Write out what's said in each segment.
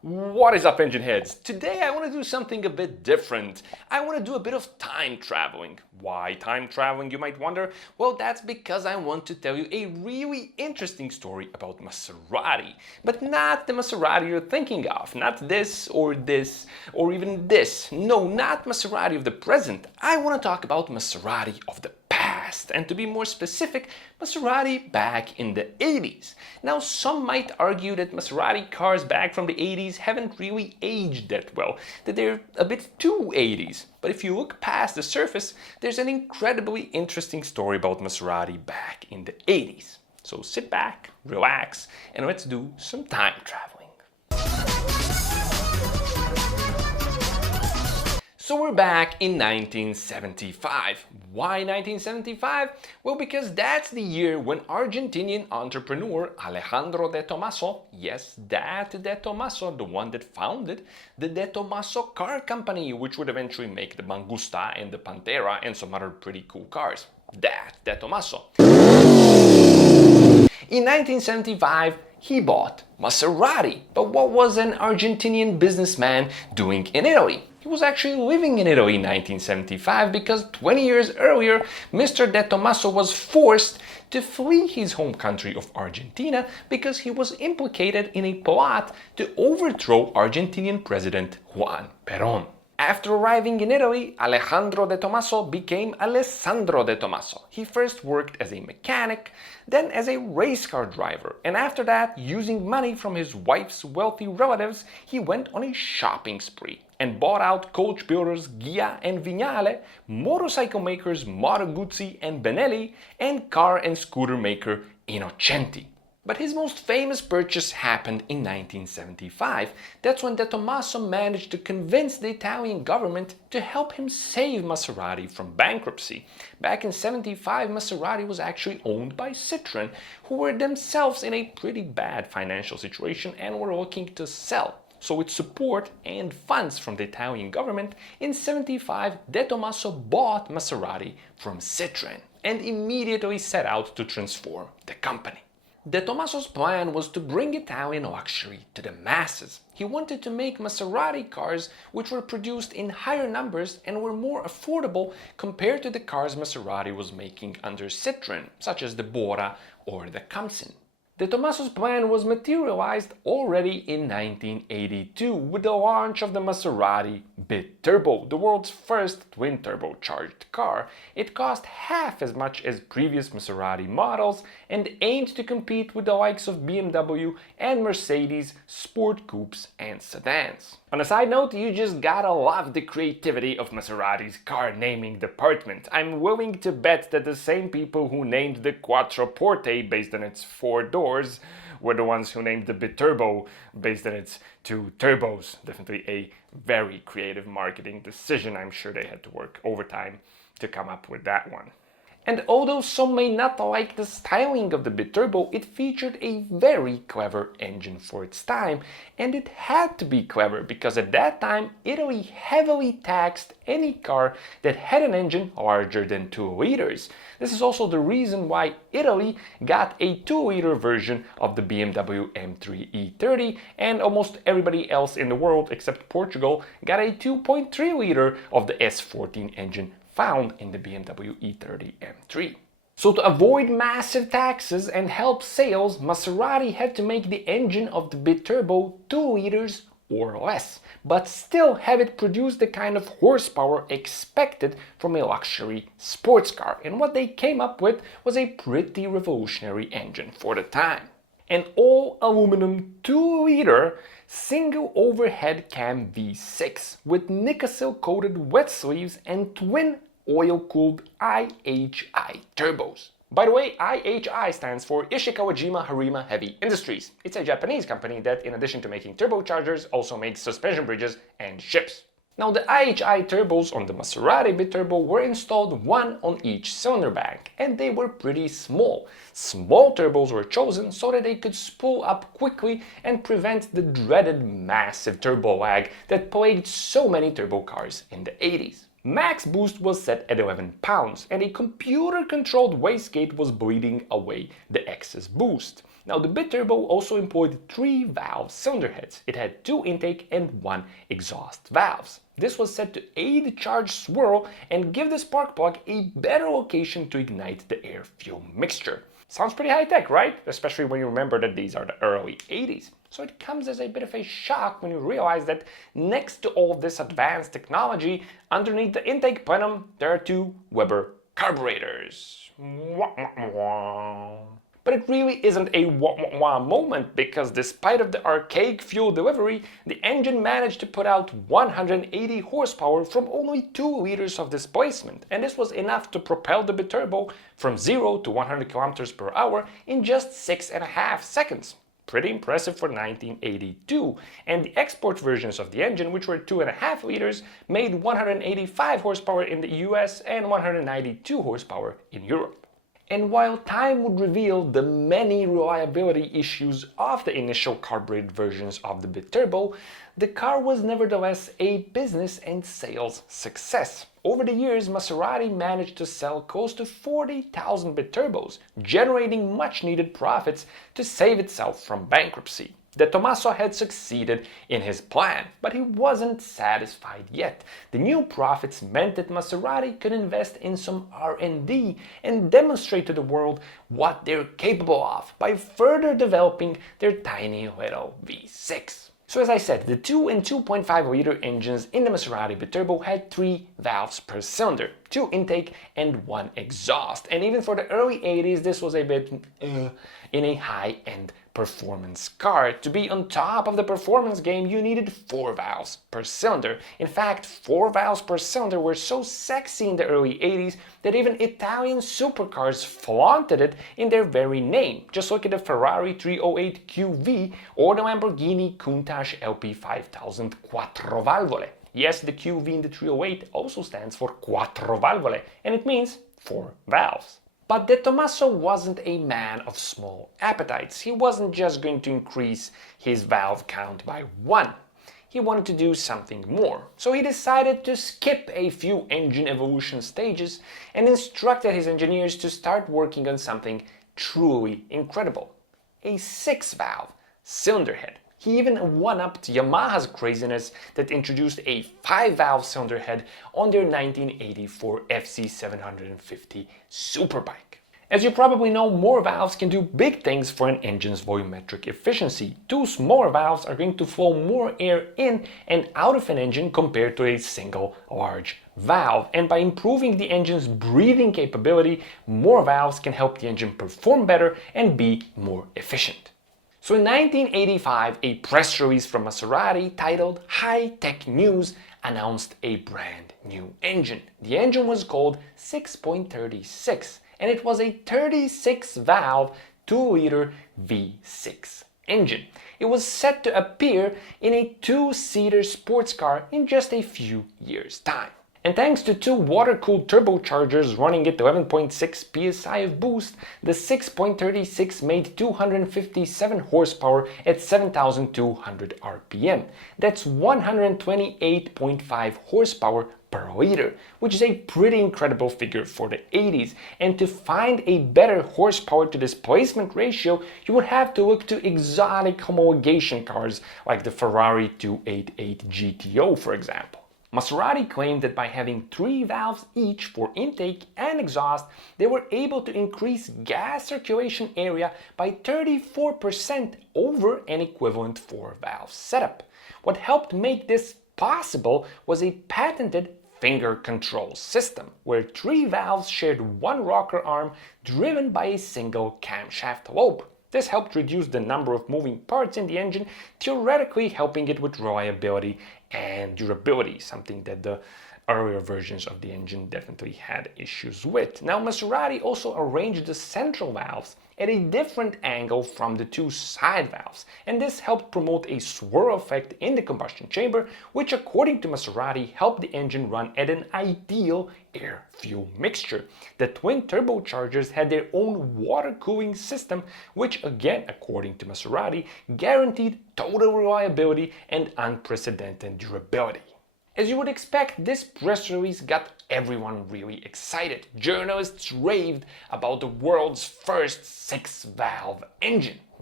What is up, engine heads? Today I want to do something a bit different. I want to do a bit of time traveling. Why time traveling, you might wonder? Well, that's because I want to tell you a really interesting story about Maserati. But not the Maserati you're thinking of. Not this, or even this. No, not Maserati of the present. I want to talk about Maserati of the past, and to be more specific, Maserati back in the 80s. Now, some might argue that Maserati cars back from the 80s haven't really aged that well, that they're a bit too 80s. But if you look past the surface, there's an incredibly interesting story about Maserati back in the 80s. So sit back, relax, and let's do some time traveling. So we're back in 1975. Why 1975? Well, because that's the year when Argentinian entrepreneur Alejandro De Tomaso, yes, that De Tomaso, the one that founded the Detomaso car company, which would eventually make the Mangusta and the Pantera and some other pretty cool cars. That De Tomaso. In 1975, he bought Maserati. But what was an Argentinian businessman doing in Italy? He was actually living in Italy in 1975 because 20 years earlier, Mr. De Tomaso was forced to flee his home country of Argentina because he was implicated in a plot to overthrow Argentinian President Juan Peron. After arriving in Italy, Alejandro De Tomaso became Alessandro De Tomaso. He first worked as a mechanic, then as a race car driver, and after that, using money from his wife's wealthy relatives, he went on a shopping spree and bought out coach builders Ghia and Vignale, motorcycle makers Moto Guzzi and Benelli, and car and scooter maker Innocenti. But his most famous purchase happened in 1975. That's when Detomaso managed to convince the Italian government to help him save Maserati from bankruptcy. Back in 75, Maserati was actually owned by Citroën, who were themselves in a pretty bad financial situation and were looking to sell. So with support and funds from the Italian government, in 75, Detomaso bought Maserati from Citroën and immediately set out to transform the company. De Tomaso's plan was to bring Italian luxury to the masses. He wanted to make Maserati cars which were produced in higher numbers and were more affordable compared to the cars Maserati was making under Citroën, such as the Bora or the Khamsin. De Tomaso's plan was materialized already in 1982 with the launch of the Maserati Biturbo, the world's first twin-turbocharged car. It cost half as much as previous Maserati models and aimed to compete with the likes of BMW and Mercedes sport coupes and sedans. On a side note, you just gotta love the creativity of Maserati's car naming department. I'm willing to bet that the same people who named the Quattroporte based on its 4 doors were the ones who named the Biturbo based on its 2 turbos. Definitely a very creative marketing decision. I'm sure they had to work overtime to come up with that one. And although some may not like the styling of the Biturbo, it featured a very clever engine for its time. And it had to be clever because at that time, Italy heavily taxed any car that had an engine larger than 2 liters. This is also the reason why Italy got a 2-liter version of the BMW M3 E30, and almost everybody else in the world except Portugal got a 2.3-liter of the S14 engine found in the BMW E30 M3. So to avoid massive taxes and help sales, Maserati had to make the engine of the Biturbo 2 liters or less, but still have it produce the kind of horsepower expected from a luxury sports car. And what they came up with was a pretty revolutionary engine for the time. An all-aluminum 2-liter single overhead cam V6 with Nikasil-coated wet sleeves and twin oil-cooled IHI turbos. By the way, IHI stands for Ishikawajima Harima Heavy Industries. It's a Japanese company that, in addition to making turbochargers, also makes suspension bridges and ships. Now, the IHI turbos on the Maserati Biturbo were installed one on each cylinder bank, and they were pretty small. Small turbos were chosen so that they could spool up quickly and prevent the dreaded massive turbo lag that plagued so many turbo cars in the 80s. Max boost was set at 11 pounds, and a computer-controlled wastegate was bleeding away the excess boost. Now the biturbo also employed 3 valve cylinder heads. It had 2 intake and 1 exhaust valves. This was said to aid the charge swirl and give the spark plug a better location to ignite the air-fuel mixture. Sounds pretty high-tech, right? Especially when you remember that these are the early 80s. So it comes as a bit of a shock when you realize that next to all this advanced technology, underneath the intake plenum, there are 2 Weber carburetors. But it really isn't a wah-wah-wah moment, because despite of the archaic fuel delivery, the engine managed to put out 180 horsepower from only 2 liters of displacement, and this was enough to propel the biturbo from 0 to 100 kilometers per hour in just 6.5 seconds. Pretty impressive for 1982, and the export versions of the engine, which were 2.5 liters, made 185 horsepower in the US and 192 horsepower in Europe. And while time would reveal the many reliability issues of the initial carbureted versions of the biturbo, the car was nevertheless a business and sales success. Over the years, Maserati managed to sell close to 40,000 biturbos, generating much needed profits to save itself from bankruptcy. De Tomaso had succeeded in his plan, but he wasn't satisfied yet. The new profits meant that Maserati could invest in some R&D and demonstrate to the world what they're capable of by further developing their tiny little V6. So as I said, the 2 and 2.5 liter engines in the Maserati biturbo had 3 valves per cylinder, 2 intake and 1 exhaust. And even for the early 80s, this was a bit in a high-end performance car. To be on top of the performance game, you needed 4 valves per cylinder. In fact, 4 valves per cylinder were so sexy in the early 80s that even Italian supercars flaunted it in their very name. Just look at the Ferrari 308 QV or the Lamborghini Countach LP5000 Quattro Valvole. Yes, the QV in the 308 also stands for Quattro Valvole, and it means 4 valves. But De Tomaso wasn't a man of small appetites. He wasn't just going to increase his valve count by 1. He wanted to do something more. So he decided to skip a few engine evolution stages and instructed his engineers to start working on something truly incredible: a 6-valve cylinder head. He even one-upped Yamaha's craziness that introduced a 5-valve cylinder head on their 1984 FC750 Superbike. As you probably know, more valves can do big things for an engine's volumetric efficiency. 2 smaller valves are going to flow more air in and out of an engine compared to a single large valve. And by improving the engine's breathing capability, more valves can help the engine perform better and be more efficient. So in 1985, a press release from Maserati titled "High Tech News" announced a brand new engine. The engine was called 6.36, and it was a 36-valve 2-liter V6 engine. It was set to appear in a 2-seater sports car in just a few years' time. And thanks to 2 water-cooled turbochargers running at 11.6 psi of boost, the 6.36 made 257 horsepower at 7,200 RPM. That's 128.5 horsepower per liter, which is a pretty incredible figure for the 80s. And to find a better horsepower to displacement ratio, you would have to look to exotic homologation cars like the Ferrari 288 GTO, for example. Maserati claimed that by having 3 valves each for intake and exhaust, they were able to increase gas circulation area by 34% over an equivalent 4-valve setup. What helped make this possible was a patented finger control system, where 3 valves shared 1 rocker arm driven by a single camshaft lobe. This helped reduce the number of moving parts in the engine, theoretically helping it with reliability and durability, something that the earlier versions of the engine definitely had issues with. Now, Maserati also arranged the central valves at a different angle from the 2 side valves, and this helped promote a swirl effect in the combustion chamber, which according to Maserati helped the engine run at an ideal air-fuel mixture. The twin turbochargers had their own water cooling system, which again, according to Maserati, guaranteed total reliability and unprecedented durability. As you would expect, this press release got everyone really excited. Journalists raved about the world's first 6-valve engine.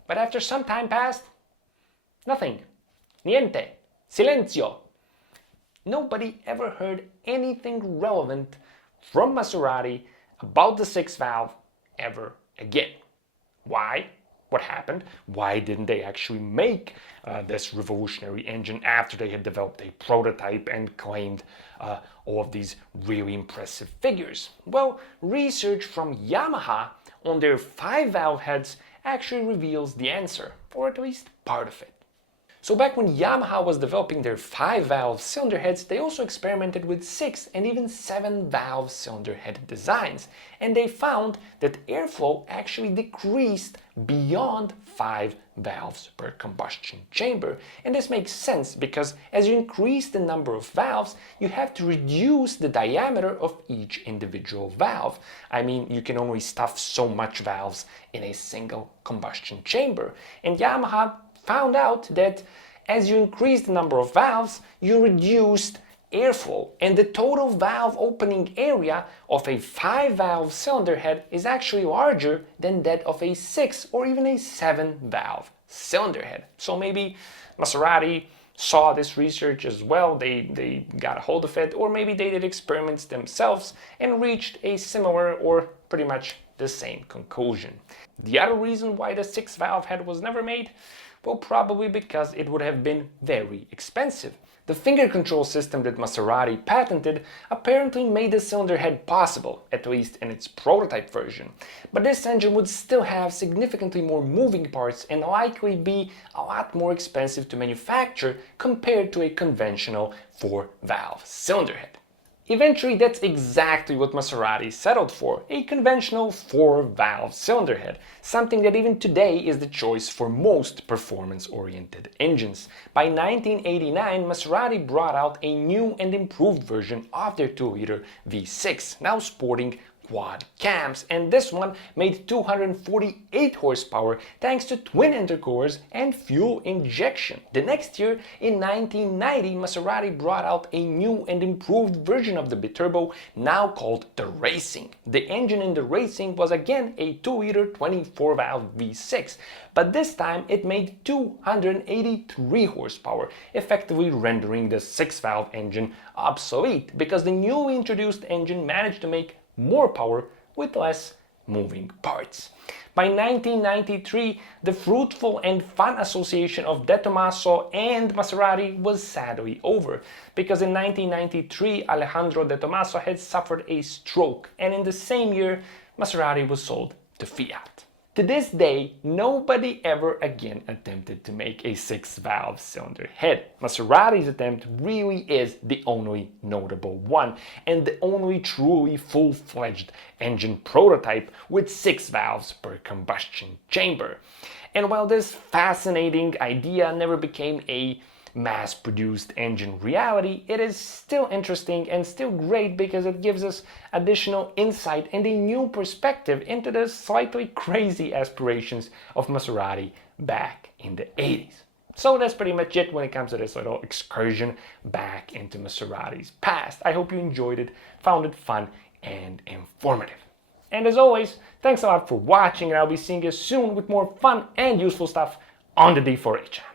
But after some time passed, nothing. Niente. Silenzio. Nobody ever heard anything relevant from Maserati about the 6-valve ever again. Why? What happened? Why didn't they actually make this revolutionary engine after they had developed a prototype and claimed all of these really impressive figures? Well, research from Yamaha on their 5-valve heads actually reveals the answer, or at least part of it. So back when Yamaha was developing their 5-valve cylinder heads, they also experimented with 6 and even 7-valve cylinder head designs, and they found that airflow actually decreased beyond 5 valves per combustion chamber. And this makes sense because as you increase the number of valves, you have to reduce the diameter of each individual valve. I mean, you can only stuff so much valves in a single combustion chamber. And Yamaha found out that as you increase the number of valves, you reduced airflow, and the total valve opening area of a 5-valve cylinder head is actually larger than that of a 6 or even a 7-valve cylinder head. So maybe Maserati saw this research as well, they got a hold of it, or maybe they did experiments themselves and reached a similar or pretty much the same conclusion. The other reason why the 6-valve head was never made? Well, probably because it would have been very expensive. The finger control system that Maserati patented apparently made the cylinder head possible, at least in its prototype version. But this engine would still have significantly more moving parts and likely be a lot more expensive to manufacture compared to a conventional 4-valve cylinder head. Eventually, that's exactly what Maserati settled for, a conventional 4-valve cylinder head, something that even today is the choice for most performance-oriented engines. By 1989, Maserati brought out a new and improved version of their 2-liter V6, now sporting quad cams, and this one made 248 horsepower thanks to twin intercoolers and fuel injection. The next year, in 1990, Maserati brought out a new and improved version of the biturbo, now called the Racing. The engine in the Racing was again a 2-liter 24-valve V6, but this time it made 283 horsepower, effectively rendering the 6-valve engine obsolete because the newly introduced engine managed to make more power with less moving parts. By 1993, the fruitful and fun association of De Tomaso and Maserati was sadly over, because in 1993 Alejandro De Tomaso had suffered a stroke, and in the same year Maserati was sold to Fiat. To this day, nobody ever again attempted to make a 6-valve cylinder head. Maserati's attempt really is the only notable one, and the only truly full-fledged engine prototype with 6 valves per combustion chamber. And while this fascinating idea never became a mass-produced engine reality, it is still interesting and still great because it gives us additional insight and a new perspective into the slightly crazy aspirations of Maserati back in the 80s. So that's pretty much it when it comes to this little excursion back into Maserati's past. I hope you enjoyed it, found it fun and informative. And as always, thanks a lot for watching, and I'll be seeing you soon with more fun and useful stuff on the D4H.